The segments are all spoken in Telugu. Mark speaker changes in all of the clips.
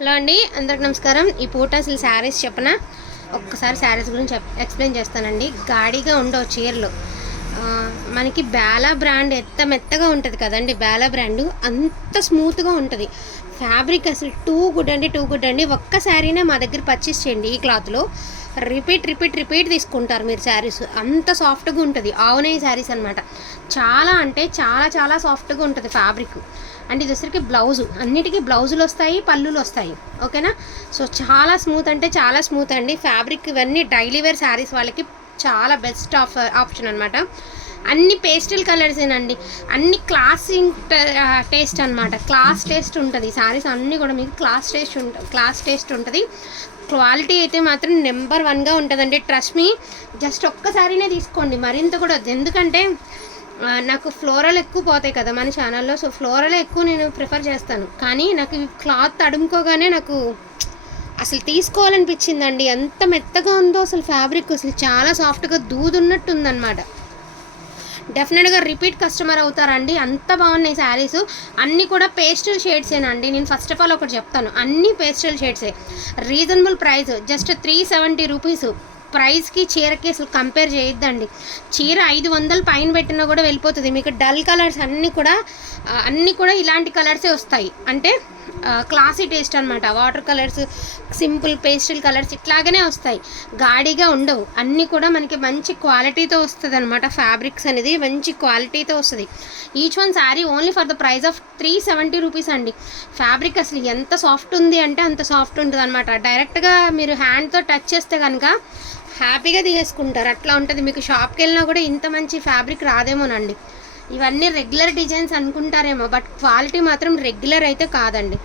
Speaker 1: హలో అండి అందరికి నమస్కారం. ఈ పూట అసలు శారీస్ చెప్పన ఒక్కసారి శారీస్ గురించి చెప్- ఎక్స్ప్లెయిన్ చేస్తానండి. గాడిగా ఉండవు చీరలు. మనకి బేలా బ్రాండ్ ఎంత మెత్తగా ఉంటుంది కదండి బేలా బ్రాండ్. అంత స్మూత్గా ఉంటుంది. ఫ్యాబ్రిక్ అసలు టూ గుడ్ అండి టూ గుడ్ అండి. ఒక్క శారీనే మా దగ్గర పర్చేస్ చేయండి ఈ క్లాత్లో. రిపీట్ రిపీట్ రిపీట్ తీసుకుంటారు మీరు శారీస్. అంత సాఫ్ట్గా ఉంటుంది. ఆవునయ్య శారీస్ అనమాట చాలా అంటే చాలా చాలా సాఫ్ట్గా ఉంటుంది ఫ్యాబ్రిక్. అండ్ ఇది వచ్చరికి బ్లౌజు. అన్నిటికీ బ్లౌజులు వస్తాయి పళ్ళులు వస్తాయి ఓకేనా? సో చాలా స్మూత్ అంటే చాలా స్మూత్ అండి. ఫ్యాబ్రిక్ ఇవన్నీ డైలీ వేర్ శారీస్ వాళ్ళకి చాలా బెస్ట్ ఆఫ్ ఆప్షన్ అనమాట అన్ని పేస్టల్ కలర్సేనండి. అన్ని క్లాసింగ్ టేస్ట్ అనమాట క్లాస్ టేస్ట్ ఉంటుంది. శారీస్ అన్నీ కూడా మీకు క్లాస్ టేస్ట్ ఉంటుంది క్లాస్ టేస్ట్ ఉంటుంది. క్వాలిటీ అయితే మాత్రం నెంబర్ వన్గా ఉంటుందండి. ట్రస్ట్ మీ జస్ట్ ఒక్కసారినే తీసుకోండి. మరింత కూడా ఎందుకంటే నాకు ఫ్లోరల్ ఎక్కువ పోతాయి కదా మన ఛానల్లో సో ఫ్లోరల్ ఎక్కువ నేను ప్రిఫర్ చేస్తాను. కానీ నాకు క్లాత్ తడుముకోగానే నాకు అసలు తీసుకోవాలనిపించిందండి. ఎంత మెత్తగా ఉందో అసలు ఫ్యాబ్రిక్ అసలు చాలా సాఫ్ట్గా దూదున్నట్టు ఉందన్నమాట డెఫినెట్గా రిపీట్ కస్టమర్ అవుతారండి. అంత బాగున్నాయి శారీస్ అన్నీ కూడా పేస్టల్ షేడ్సేనండి నేను ఫస్ట్ ఆఫ్ ఆల్ ఒకటి చెప్తాను. అన్నీ pastel షేడ్సే reasonable price just three seventy rupees ప్రైస్కి చీరకి అసలు కంపేర్ చేయొద్దండి. చీర ఐదు వందలు పైన పెట్టినా కూడా వెళ్ళిపోతుంది. మీకు డల్ కలర్స్ అన్నీ కూడా అన్నీ కూడా ఇలాంటి కలర్సే వస్తాయి. అంటే క్లాసీ టేస్ట్ అనమాట water colours simple pastel colours ఇట్లాగనే వస్తాయి. గాడిగా ఉండవు. అన్నీ కూడా మనకి మంచి క్వాలిటీతో వస్తుంది అనమాట ఫ్యాబ్రిక్స్ అనేది మంచి క్వాలిటీతో వస్తుంది. Each one sari only for the price of three seventy rupees అండి. ఫ్యాబ్రిక్ అసలు ఎంత సాఫ్ట్ ఉంది అంటే అంత సాఫ్ట్ ఉంటుంది అనమాట డైరెక్ట్గా మీరు హ్యాండ్తో టచ్ చేస్తే కనుక హ్యాపీగా తీసేసుకుంటారు. అట్లా ఉంటుంది. మీకు షాప్కి వెళ్ళినా కూడా ఇంత మంచి ఫ్యాబ్రిక్ రాదేమోనండి. ఇవన్నీ రెగ్యులర్ డిజైన్స్ అనుకుంటారేమో బట్ క్వాలిటీ మాత్రం రెగ్యులర్ అయితే కాదండి.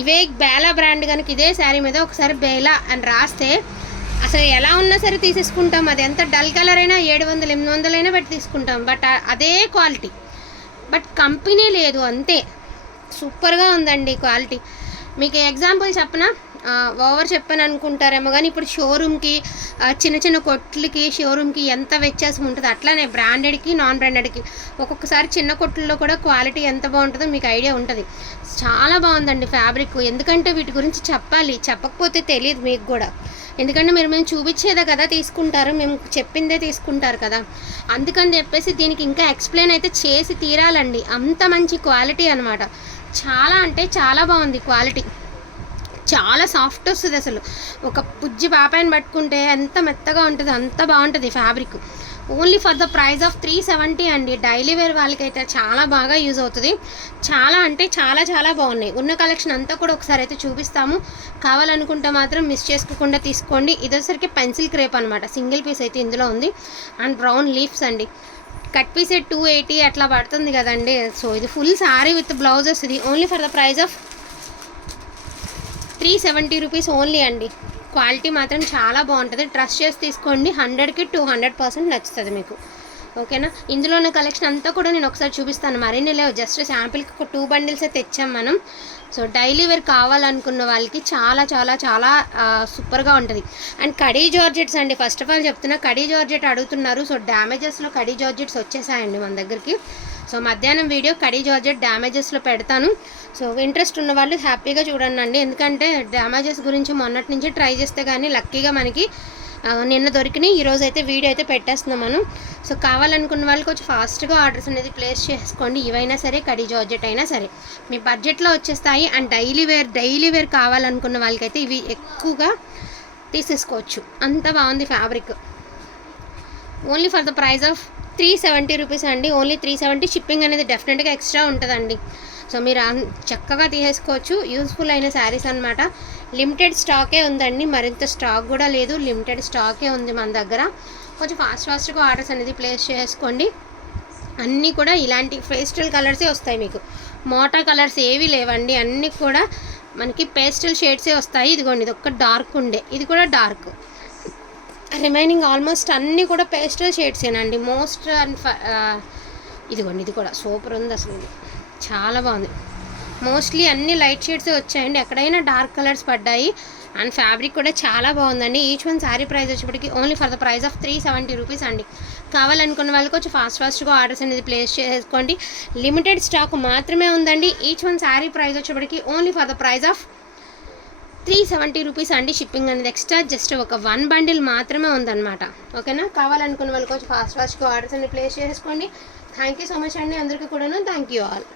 Speaker 1: ఇవే బేలా బ్రాండ్ కనుక ఇదే శారీ మీద ఒకసారి బేలా అని రాస్తే అసలు ఎలా ఉన్నా సరే తీసేసుకుంటాం. అది ఎంత డల్ కలర్ అయినా ఏడు వందలు ఎనిమిది వందలైనా పెట్టి తీసుకుంటాం. బట్ అదే క్వాలిటీ. బట్ కంపెనీ లేదు అంతే. సూపర్గా ఉందండి క్వాలిటీ. మీకు ఎగ్జాంపుల్ చెప్పనా? ఓవర్ చెప్పాను అనుకుంటారేమో కానీ ఇప్పుడు షోరూమ్కి చిన్న చిన్న కొట్లకి షోరూమ్కి ఎంత వ్యత్యాసం ఉంటుంది అట్లానే బ్రాండెడ్కి నాన్ బ్రాండెడ్కి ఒక్కొక్కసారి చిన్న కొట్లలో కూడా క్వాలిటీ ఎంత బాగుంటుందో మీకు ఐడియా ఉంటుంది. చాలా బాగుందండి ఫ్యాబ్రిక్ ఎందుకంటే వీటి గురించి చెప్పాలి. చెప్పకపోతే తెలియదు మీకు కూడా. ఎందుకంటే మీరు మేము చూపించేదే కదా తీసుకుంటారు. మేము చెప్పిందే తీసుకుంటారు కదా. అందుకని చెప్పేసి దీనికి ఇంకా ఎక్స్ప్లెయిన్ అయితే చేసి తీరాలండి. అంత మంచి క్వాలిటీ అనమాట చాలా అంటే చాలా బాగుంది క్వాలిటీ చాలా సాఫ్ట్ వస్తుంది అసలు. ఒక పుజ్జి పాపాయిని పట్టుకుంటే ఎంత మెత్తగా ఉంటుంది అంత బాగుంటుంది fabric only for the price of three seventy అండి. డైలీ వేర్ వాళ్ళకైతే చాలా బాగా యూజ్ అవుతుంది. చాలా అంటే చాలా చాలా బాగున్నాయి. ఉన్న కలెక్షన్ అంతా కూడా ఒకసారి అయితే చూపిస్తాము. కావాలనుకుంటే మాత్రం మిస్ చేసుకోకుండా తీసుకోండి. ఇదొసరికి పెన్సిల్ క్రేప్ అనమాట సింగిల్ పీస్ అయితే ఇందులో ఉంది. అండ్ బ్రౌన్ లీఫ్స్ అండి. కట్ పీస్ టూ ఎయిటీ అట్లా పడుతుంది కదండి. సో ఇది ఫుల్ శారీ విత్ బ్లౌజ్ వస్తుంది. Only for the price of three seventy rupees only అండి. క్వాలిటీ మాత్రం చాలా బాగుంటుంది. ట్రస్ట్ చేసి తీసుకోండి. హండ్రెడ్కి టూ హండ్రెడ్ పర్సెంట్ నచ్చుతుంది మీకు. ఓకేనా? ఇందులో ఉన్న కలెక్షన్ అంతా కూడా నేను ఒకసారి చూపిస్తాను. మరిన్ని లేవు. జస్ట్ శాంపిల్కి ఒక టూ బండిల్సే తెచ్చాం మనం. సో డైలీ వేర్ కావాలనుకున్న వాళ్ళకి చాలా చాలా చాలా సూపర్గా ఉంటుంది. అండ్ కడీ జార్జెట్స్ అండి. ఫస్ట్ ఆఫ్ ఆల్ చెప్తున్నా కడీ జార్జెట్ అడుగుతున్నారు. సో డ్యామేజెస్లో కడీ జార్జెట్స్ వచ్చేసాయండి మన దగ్గరికి. సో మధ్యాహ్నం వీడియో కడీ జార్జెట్ డ్యామేజెస్లో పెడతాను. సో ఇంట్రెస్ట్ ఉన్న వాళ్ళు హ్యాపీగా చూడండి. అండి ఎందుకంటే డ్యామేజెస్ గురించి మొన్నటి నుంచి ట్రై చేస్తే కానీ లక్కీగా మనకి నిన్న దొరికినాయి. ఈరోజు అయితే వీడియో అయితే పెట్టేస్తున్నాం మనం. సో కావాలనుకున్న వాళ్ళు కొంచెం ఫాస్ట్గా ఆర్డర్స్ అనేది ప్లేస్ చేసుకోండి. ఇవైనా సరే కడీ జార్జెట్ అయినా సరే. మీ బడ్జెట్లో వచ్చేస్తాయి. And daily wear daily wear కావాలనుకున్న వాళ్ళకైతే ఇవి ఎక్కువగా తీసేసుకోవచ్చు. అంత బాగుంది fabric. Only for the price of three seventy rupees అండి. ఓన్లీ త్రీ సెవెంటీ షిప్పింగ్ అనేది డెఫినెట్గా ఎక్స్ట్రా ఉంటుందండి. సో మీరు చక్కగా తీసేసుకోవచ్చు. యూస్ఫుల్ అయిన శారీస్ అనమాట లిమిటెడ్ స్టాకే ఉందండి. మరింత స్టాక్ కూడా లేదు. లిమిటెడ్ స్టాకే ఉంది మన దగ్గర. కొంచెం ఫాస్ట్ ఫాస్ట్గా ఆర్డర్స్ అనేది ప్లేస్ చేసుకోండి. అన్నీ కూడా ఇలాంటి పేస్టల్ కలర్సే వస్తాయి మీకు. మోటా కలర్స్ ఏవి లేవండి. అన్నీ కూడా మనకి పేస్టల్ షేడ్సే వస్తాయి. ఇదిగోండి ఇది ఒక్క డార్క్ ఉండే. ఇది కూడా డార్క్. రిమైనింగ్ ఆల్మోస్ట్ అన్నీ కూడా పేస్టల్ షేడ్సేనండి మోస్ట్ అండ్? ఇదిగోండి ఇది కూడా సూపర్ ఉంది అసలు. ఇది చాలా బాగుంది. మోస్ట్లీ అన్ని లైట్ షేడ్స్ వచ్చాయండి. ఎక్కడైనా డార్క్ కలర్స్ పడ్డాయి. అండ్ ఫ్యాబ్రిక్ కూడా చాలా బాగుందండి. ఈచ్ వన్ శారీ ప్రైస్ వచ్చేప్పటికి only for the price of three seventy rupees అండి. కావాలనుకున్న వాళ్ళకి వచ్చి ఫాస్ట్ ఫాస్ట్గా ఆర్డర్స్ అనేది ప్లేస్ చేసుకోండి. లిమిటెడ్ స్టాక్ మాత్రమే ఉందండి. ఈచ్ వన్ శారీ ప్రైస్ వచ్చేప్పటికి only for the price of three seventy rupees అండి షిప్పింగ్ అనేది ఎక్స్ట్రా. జస్ట్ ఒక వన్ బండిల్ మాత్రమే ఉందన్నమాట. ఓకేనా? కావాలనుకున్న వాళ్ళకి కొంచెం ఫాస్ట్ ఫాస్ట్గా ఆర్డర్స్ అన్ని ప్లేస్ చేసుకోండి. థ్యాంక్ యూ సో మచ్ అండి. అందరికీ కూడాను థ్యాంక్ యూ ఆల్